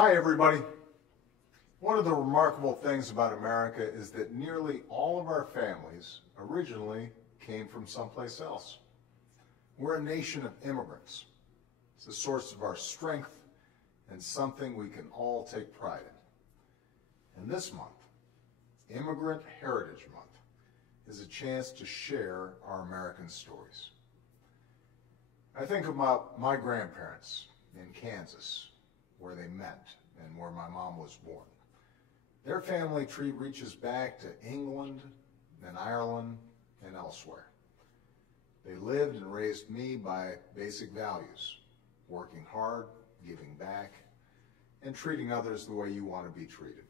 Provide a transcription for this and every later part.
Hi everybody. One of the remarkable things about America is that nearly all of our families originally came from someplace else. We're a nation of immigrants. It's a source of our strength and something we can all take pride in. And this month, Immigrant Heritage Month, is a chance to share our American stories. I think about my grandparents in Kansas, where they met and where my mom was born. Their family tree reaches back to England and Ireland and elsewhere. They lived and raised me by basic values: working hard, giving back, and treating others the way you want to be treated.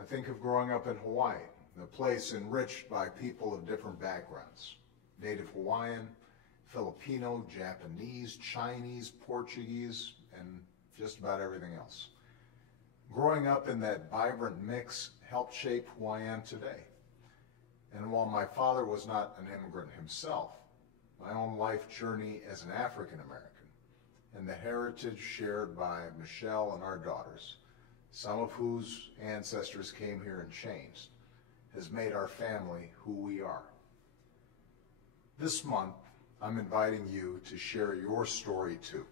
I think of growing up in Hawaii, a place enriched by people of different backgrounds: Native Hawaiian, Filipino, Japanese, Chinese, Portuguese, and just about everything else. Growing up in that vibrant mix helped shape who I am today. And while my father was not an immigrant himself, my own life journey as an African American and the heritage shared by Michelle and our daughters, some of whose ancestors came here and changed, has made our family who we are. This month, I'm inviting you to share your story too.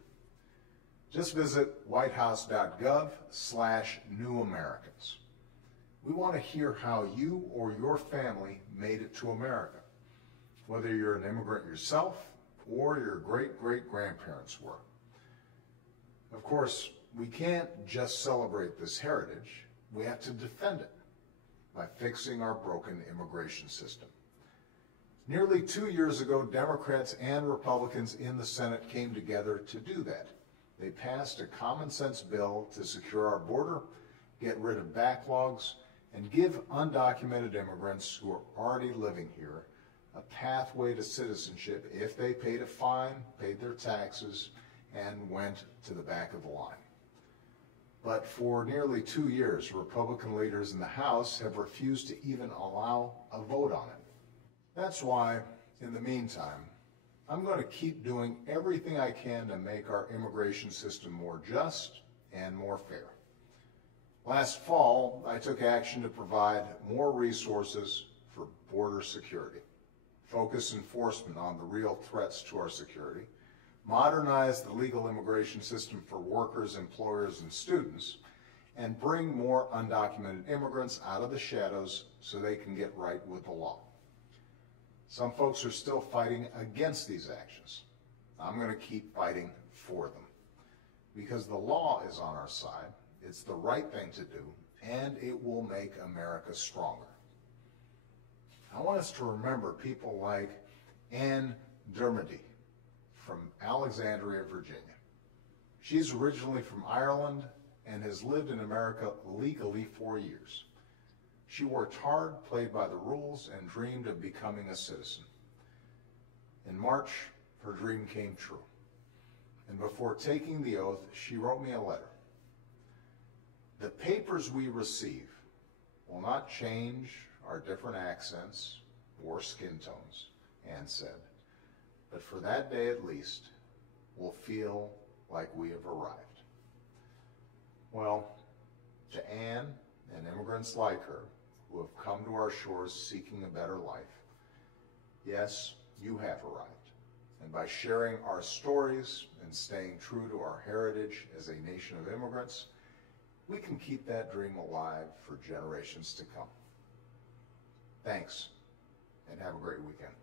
Just visit whitehouse.gov/NewAmericans. We want to hear how you or your family made it to America, whether you're an immigrant yourself or your great-great-grandparents were. Of course, we can't just celebrate this heritage, we have to defend it by fixing our broken immigration system. Nearly 2 years ago, Democrats and Republicans in the Senate came together to do that. They passed a common-sense bill to secure our border, get rid of backlogs, and give undocumented immigrants who are already living here a pathway to citizenship if they paid a fine, paid their taxes, and went to the back of the line. But for nearly 2 years, Republican leaders in the House have refused to even allow a vote on it. That's why, in the meantime, I'm going to keep doing everything I can to make our immigration system more just and more fair. Last fall, I took action to provide more resources for border security, focus enforcement on the real threats to our security, modernize the legal immigration system for workers, employers, and students, and bring more undocumented immigrants out of the shadows so they can get right with the law. Some folks are still fighting against these actions. I'm going to keep fighting for them because the law is on our side. It's the right thing to do, and it will make America stronger. I want us to remember people like Ann Dermody from Alexandria, Virginia. She's originally from Ireland and has lived in America legally for years. She worked hard, played by the rules, and dreamed of becoming a citizen. In March, her dream came true. And before taking the oath, she wrote me a letter. The papers we receive will not change our different accents or skin tones, Anne said, but for that day at least, we'll feel like we have arrived. Well, to Anne and immigrants like her, who have come to our shores seeking a better life, yes, you have arrived. And by sharing our stories and staying true to our heritage as a nation of immigrants, we can keep that dream alive for generations to come. Thanks, and have a great weekend.